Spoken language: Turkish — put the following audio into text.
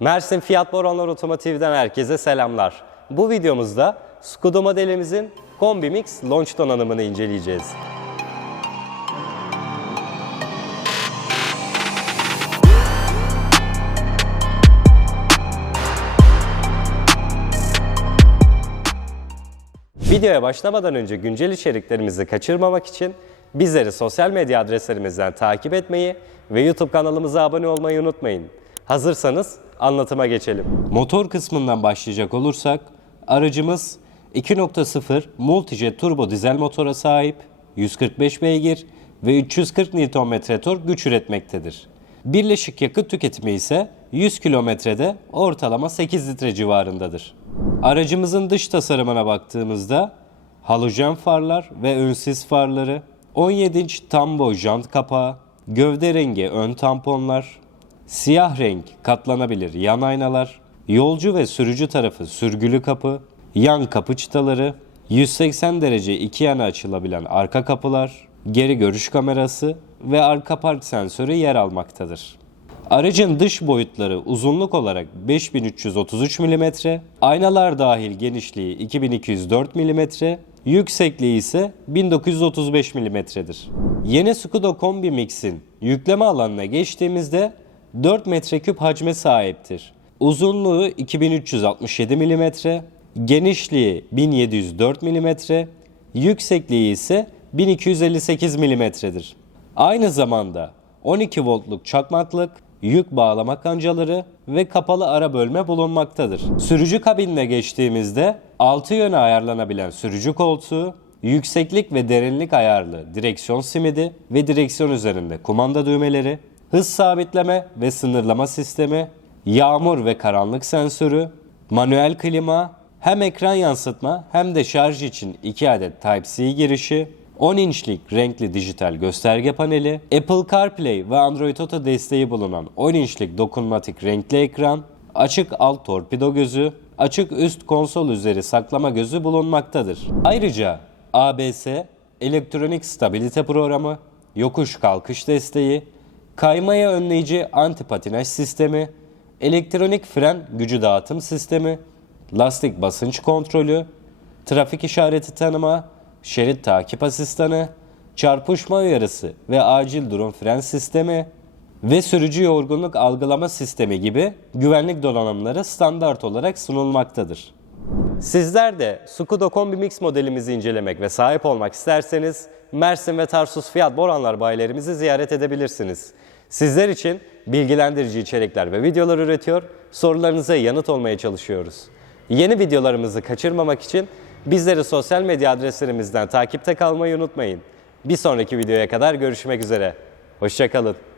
Mersin Fiyat Boronlar Otomotiv'den herkese selamlar. Bu videomuzda Skoda modelimizin Kombi Mix Launch donanımını inceleyeceğiz. Videoya başlamadan önce güncel içeriklerimizi kaçırmamak için bizleri sosyal medya adreslerimizden takip etmeyi ve YouTube kanalımıza abone olmayı unutmayın. Hazırsanız anlatıma geçelim. Motor kısmından başlayacak olursak aracımız 2.0 Multijet turbo dizel motora sahip, 145 beygir ve 340 Nm tork güç üretmektedir. Birleşik yakıt tüketimi ise 100 kilometrede ortalama 8 litre civarındadır. Aracımızın dış tasarımına baktığımızda halojen farlar ve önsiz farları, 17 inç tam boy jant kapağı, gövde rengi ön tamponlar, siyah renk katlanabilir yan aynalar, yolcu ve sürücü tarafı sürgülü kapı, yan kapı çıtaları, 180 derece iki yana açılabilen arka kapılar, geri görüş kamerası ve arka park sensörü yer almaktadır. Aracın dış boyutları uzunluk olarak 5333 mm, aynalar dahil genişliği 2204 mm, yüksekliği ise 1935 mm'dir. Yeni Skoda Kombi Mix'in yükleme alanına geçtiğimizde 4 metreküp hacme sahiptir. Uzunluğu 2367 mm, genişliği 1704 mm, yüksekliği ise 1258 mm'dir. Aynı zamanda 12 voltluk çakmaklık, yük bağlama kancaları ve kapalı ara bölme bulunmaktadır. Sürücü kabinine geçtiğimizde 6 yöne ayarlanabilen sürücü koltuğu, yükseklik ve derinlik ayarlı direksiyon simidi ve direksiyon üzerinde kumanda düğmeleri, hız sabitleme ve sınırlama sistemi, yağmur ve karanlık sensörü, manuel klima, hem ekran yansıtma hem de şarj için 2 adet Type-C girişi, 10 inçlik renkli dijital gösterge paneli, Apple CarPlay ve Android Auto desteği bulunan 10 inçlik dokunmatik renkli ekran, açık alt torpido gözü, açık üst konsol üzeri saklama gözü bulunmaktadır. Ayrıca ABS, elektronik stabilite programı, yokuş kalkış desteği, kaymaya önleyici anti patinaj sistemi, elektronik fren gücü dağıtım sistemi, lastik basınç kontrolü, trafik işareti tanıma, şerit takip asistanı, çarpışma uyarısı ve acil durum fren sistemi ve sürücü yorgunluk algılama sistemi gibi güvenlik donanımları standart olarak sunulmaktadır. Sizler de Skoda Kombi Mix modelimizi incelemek ve sahip olmak isterseniz Mersin ve Tarsus Fiyat Boranlar bayilerimizi ziyaret edebilirsiniz. Sizler için bilgilendirici içerikler ve videolar üretiyor, sorularınıza yanıt olmaya çalışıyoruz. Yeni videolarımızı kaçırmamak için bizleri sosyal medya adreslerimizden takipte kalmayı unutmayın. Bir sonraki videoya kadar görüşmek üzere. Hoşçakalın.